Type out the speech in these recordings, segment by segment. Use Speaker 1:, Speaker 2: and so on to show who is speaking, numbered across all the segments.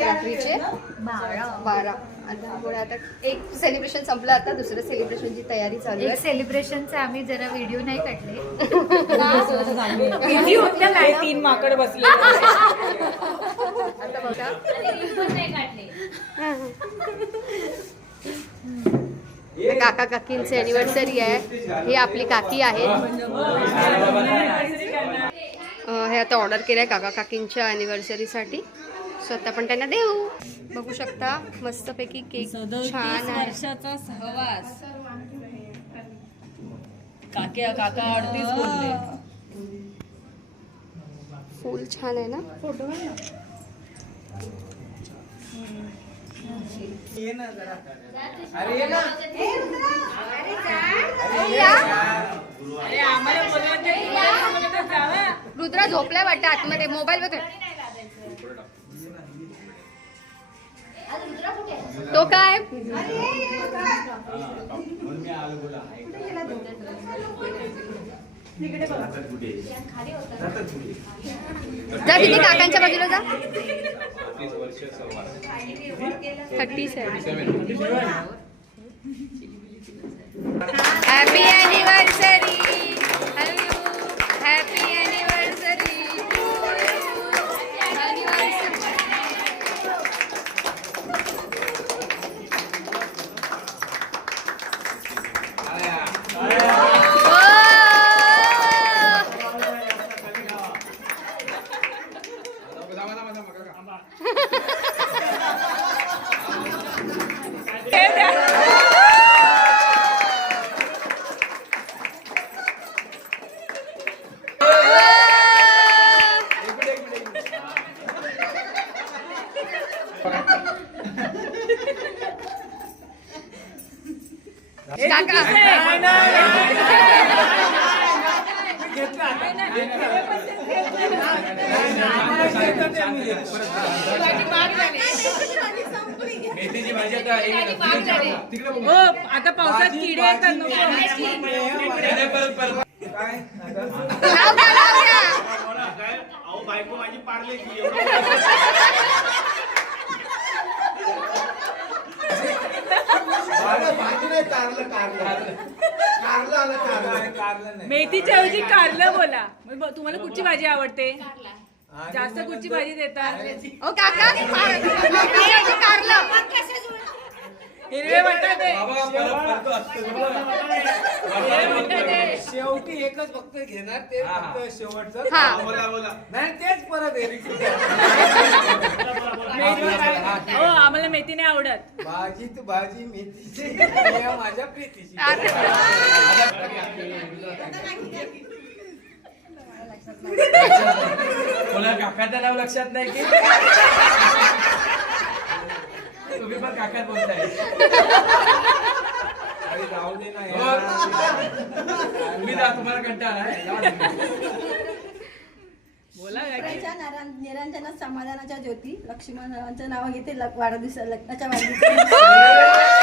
Speaker 1: रात्रीचे बारा. आता पुढे आता एक सेलिब्रेशन संपलं. आता दुसरं सेलिब्रेशनची तयारी चालू
Speaker 2: एक
Speaker 1: आहे.
Speaker 2: सेलिब्रेशनचे आम्ही जरा व्हिडिओ नाही काढले.
Speaker 3: तीन माकड बसले.
Speaker 1: आता बघा. काका काकींची अॅनिव्हर्सरी आहे. ही आपली काकी आहेत. अं, हे आता ऑर्डर केलं आहे काका काकींच्या अॅनिव्हर्सरीसाठी सो आता आपण त्यांना देऊ बघू शकता मस्तपैकी केक छान
Speaker 3: वर्षाचा सहवास काका अडतीस बोलले
Speaker 1: फुल छान आहे ना
Speaker 3: अरे
Speaker 1: रुद्रा झोपलाय वाटतं आतमध्ये मोबाईल वगैरे तो काय? जा तिथे काकांच्या बाजूला जा. थर्टी सेवन हॅपी अॅनिव्हर्सरी
Speaker 4: मेथीची भाजी आता एक- तिकडे बघू.
Speaker 3: हो आता पावसात किडे येतात नको.
Speaker 5: अहो बायको माझी पारले की
Speaker 4: कारलं कारलं.
Speaker 3: मेथीच्या ऐवजी कारलं बोला. तुम्हाला कुठची भाजी आवडते? जास्त कुठची भाजी देतात.
Speaker 1: ओ काका
Speaker 3: हिरवे बटाटे बटाटे
Speaker 6: शेवटी. एकच फक्त घेणार ते
Speaker 4: हा.
Speaker 6: फक्त शेवटचं. नाही तेच परत
Speaker 3: हो आम्हाला मेथी नाही आवडत.
Speaker 6: भाजी तू भाजी मेथीची. या माझ्या प्रीतीची.
Speaker 4: कोणा काकाचं नाव लक्षात नाही की तुम्ही पण काकात बोलताय
Speaker 6: अरे जाऊ दे ना
Speaker 4: हो.
Speaker 6: यार.
Speaker 4: तुम्ही जा तुम्हाला कंटाळा आहे जाऊ दे.
Speaker 3: बोला काय की.
Speaker 7: सगळ्यांच्या नारायण निरंजन समाधानाच्या ज्योती लक्ष्मणाचं नाव घेते लग- वाढदिवसा लग्नाच्या वाढदिवसा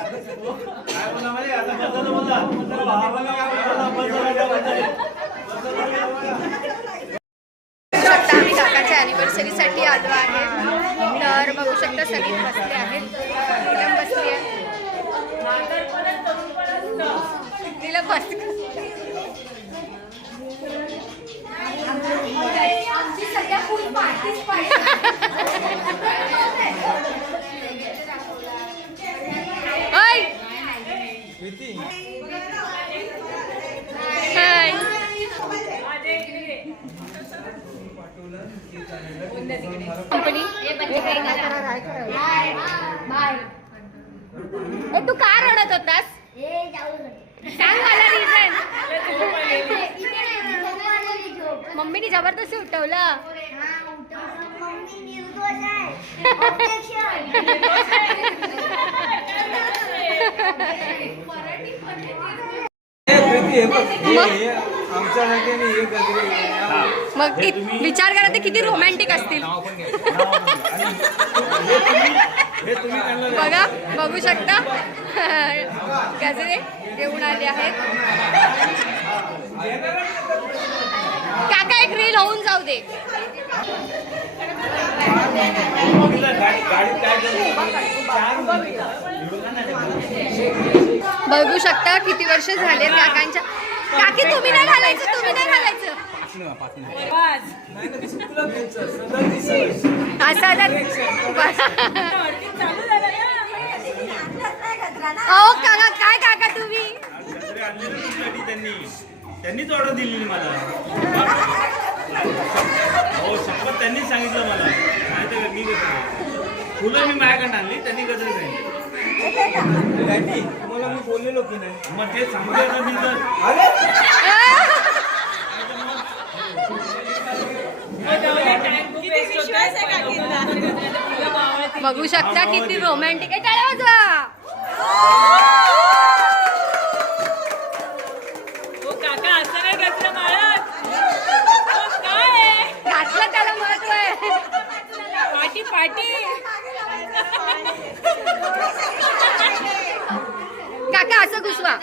Speaker 5: बोला म्हणे आता बदल बोला भावाला काय बोला बदल बदल
Speaker 1: शकता आम्ही काकाच्या अॅनिव्हर्सरी आलो आहे. तर बघू शकता सगळी बसले आहेत. नीलम बसली आहे. नीलम बस. हाय. कंपनी ए, तू का रडत होतास? सांग मला रिझन मम्मीने जबरदस्ती उठवलं. मग? विचार करा ते किती रोमॅन्टिक असतील. बघा बघू शकता. गजरे येऊन आले आहेत.
Speaker 6: काका एक रील होऊन जाऊ दे.
Speaker 1: गाडी बघू शकता किती वर्ष झाले काकांच्या. काकी तुम्ही नाही घालायचं तुम्ही नाही घालायचं. अहो काका काय काका तुम्ही?
Speaker 5: त्यांनी त्यांनीच ऑर्डर दिलेली मला. हो शपथ त्यांनीच सांगितलं मला. नाही तर मी फुलं मी माझ्याकडे आणली त्यांनी गजरे सांगितली
Speaker 6: तुम्हाला मी बोललेलो की नाही
Speaker 5: मग ते मी तर.
Speaker 1: बघू शकता किती रोमॅन्टिक आहे. टाळ्या वाजवा
Speaker 3: ओ
Speaker 1: घुसवा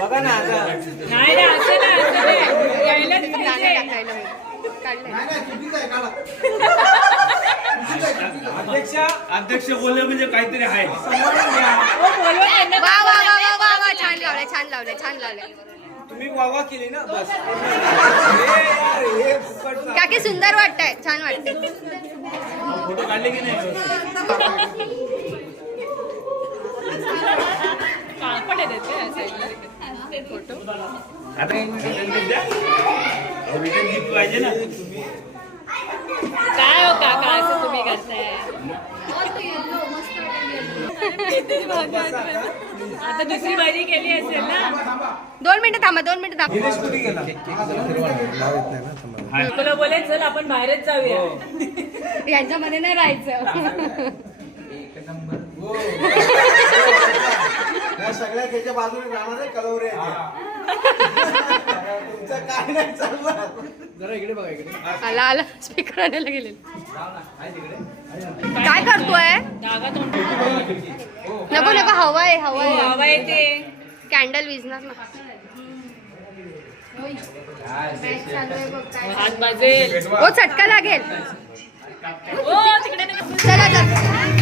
Speaker 6: बघा ना आता.
Speaker 3: नाही रे असं नाही असं नाही. यायलाच पाहिजे.
Speaker 1: टाकायला काढलंय.
Speaker 4: नाही नाही चुकीचं आहे काढा.
Speaker 6: अध्यक्ष
Speaker 5: अध्यक्ष बोलले म्हणजे काहीतरी आहे.
Speaker 6: सांभाळून
Speaker 3: बोलवा त्यांना
Speaker 1: वा वा वा वा वा वा छान लावलंय छान लावलंय छान लावलंय.
Speaker 6: तुम्ही वावा केली ना बस. हे यार, हे फुकटचं.
Speaker 1: काकी सुंदर वाटतंय छान वाटतंय.
Speaker 5: फ़ोटो काढले की नाही? आता रिटर्न गिफ्ट पाहिजे ना
Speaker 3: काय हो काका असं तुम्ही करताय आता दुसरी भाजी केली असेल ना
Speaker 1: दोन मिनिटं थांबा दोन मिनिटं थांबा
Speaker 6: दिनेश कुठे गेला
Speaker 3: तुला बोले चल आपण बाहेरच जाऊया.
Speaker 1: यांच्यामध्ये नाही राहायचं.
Speaker 4: या सगळ्या त्याच्या बाजूने राहणारे कलवरे. तुमचं काय नाही चाललं. जरा इकडे बघा इकडे.
Speaker 1: आला आला. स्पीकर आणायला गेले काय करतोय?
Speaker 3: धागा तोंड
Speaker 1: नको नको हवा आहे हवा आहे.
Speaker 3: हवा येते.
Speaker 1: कॅन्डल विझणार ना. हो चटका लागेल.
Speaker 3: ओ तिकडे नका.
Speaker 1: चला चला.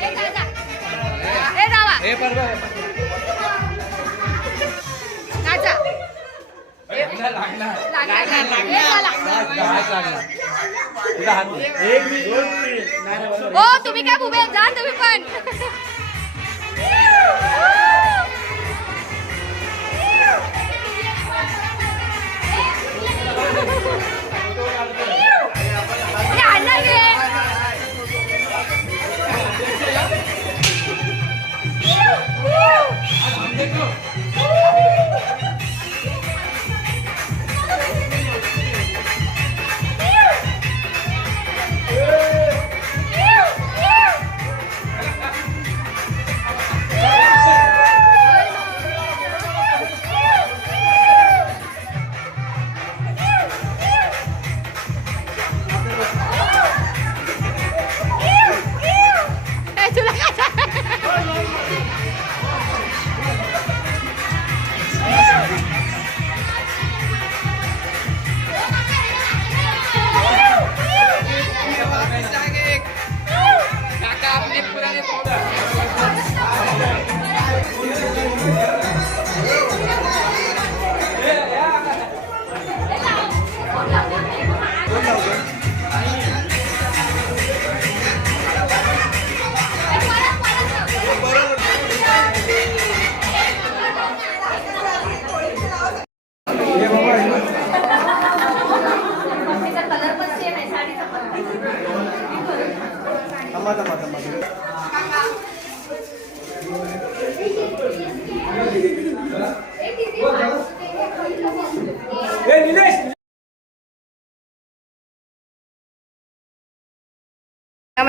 Speaker 1: जा, जा. हे जावा. नाचा. हे चला.
Speaker 5: एक मिनिट दोन
Speaker 1: ओ तुम्ही काय उभे? जा तुम्ही पण.